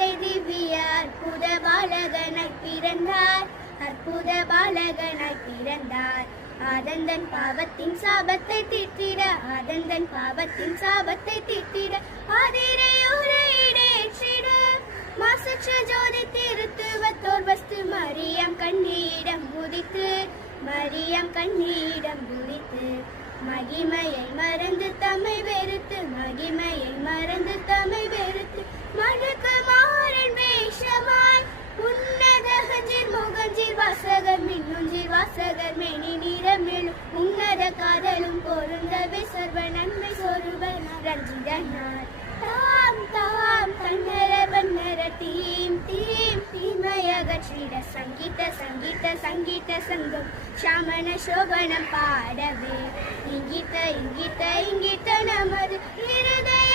சாபத்தை திவ்ய அற்புத பாலகனாய் பிறந்தார், அற்புத பாலகனாய் பிறந்தார். ஆதந்தன் பாவத்தின் சாபத்தை தீர்த்திட, ஆதந்தன் பாவத்தின் சாபத்தை தீர்த்திட, ஆதிரையுரையிடேற்றிட மாசற்ற ஜோதி திருத்துவத்தோர் வஸ்து மரியம் கண்ணியிடம் உதித்து, மரியம் கண்ணியிடம் உதித்து, மகிமையை மறந்து தம்மை வெறுத்து, மகிமையை மறந்து தம்மை வெறுத்து, மனுக்கு மாறன் வேஷமாய் உன்னத ஹஞ்சிர் முகஞ்சிர் வாசகர் மின்னுஞ்சிர் வாசகர் மேனி நிறமெழும் உன்னத காதலும் பொருந்தவே சர்வ நன்மை சொருபர் ரஞ்சிதனார். தாம் தாம் கண்ணர வண்ணர தீம் தீம் தீமையகற்றிட சங்கீத சங்கீத சங்கீத சங்கம் சாமன சோபனம் பாடவே இங்கித்த இங்கித்த இங்கித்த நமது இருதய